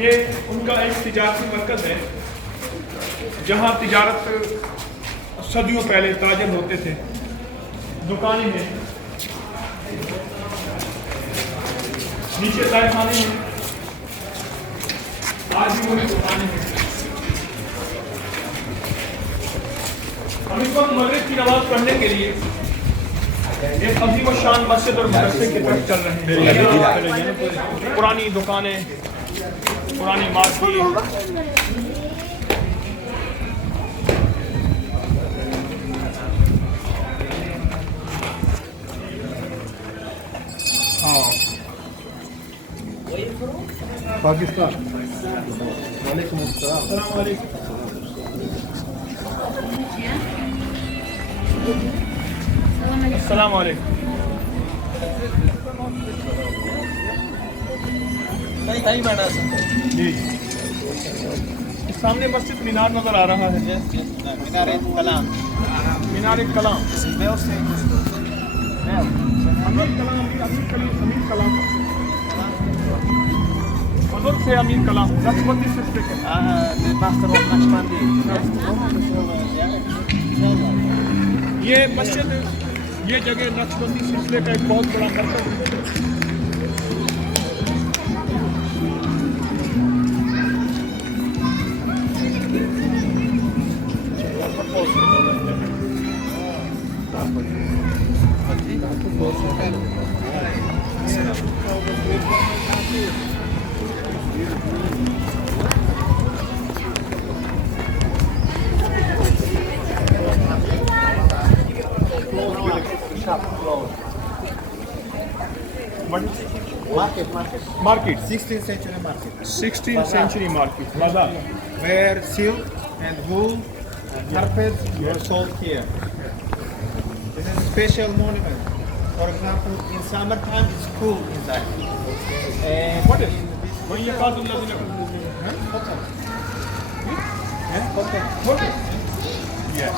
ये उनका एक तिजारती मरकज़ है जहाँ तिजारत सदियों पहले ताजर होते थे। दुकानें हैं, नीचे तहखाने हैं, आज भी वही दुकानें हैं। हम इस वक्त मगरिब की नमाज पढ़ने के लिए एक अजीम शान मस्जिद और मदरसे की तरफ चल रहे हैं। पुरानी दुकानें, पुरानी मार्केट, पाकिस्तान। वालेकुम अस्सलाम। अस्सलाम वालेकुम। जी, सामने मस्जिद मीनार नजर आ रहा है। मीनार कलाम। मीनार कलाम, अमीर कलाम बुजुर्ग से अमीर कलाम नक्शबंदी सिलसिले के। ये मस्जिद, ये जगह नक्शबंदी सिलसिले का एक बहुत बड़ा मरकज़ है। Market, 16th century market. 16th century market, bazaar. Where silk and wool and carpets were sold here. This is a special monument. For example, in summertime it's cool inside. And What is? in this When you call them cotton. Cotton. What is? Yes.